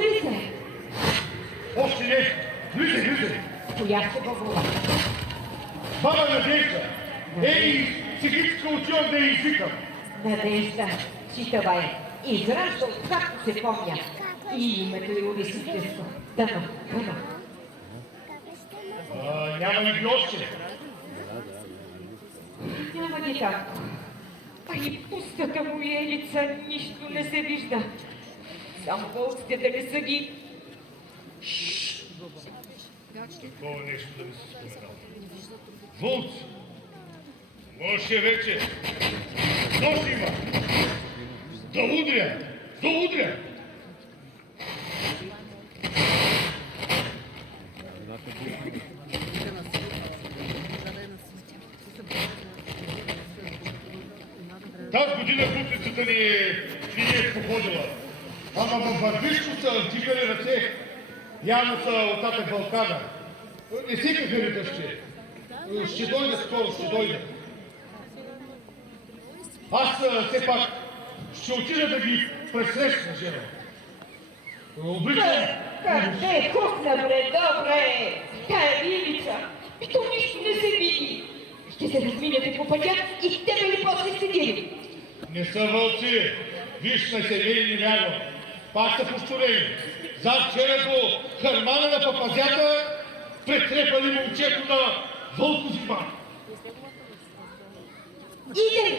ли се? Още не. Влизай. Коя се бъбува? Баба Надежда. Ей, цигичка отивам да я извикам. Надежда, читава е. Изражда откакто се помня. И името е Улисическо. Дано. Няма ли ги още? Няма ги татко. А и пустата му елица нищо не се вижда. Само вълците да не са ги. Такова нещо да ми се споменал. Вълци! Може вече. Нож има! Да удря! Тази година купницата ни е походила. Ама във Върбишко са вдигали ръце. Явно са от татък Балкана. Не си кафе дъще. Ще дойдат скоро, ще дойдат. Аз все пак ще отида да ги пресрещна, жена. Обичам. Къде хукна, добре. Тая вилица. И то нищо не се види. Ще се разминете по пътя и тебе ли после седили? Не са вълци. Виж на седели не вярвам. Пак са построени. Зад черето хармана на папазята претрепали момчето на Вълко зима. Иде!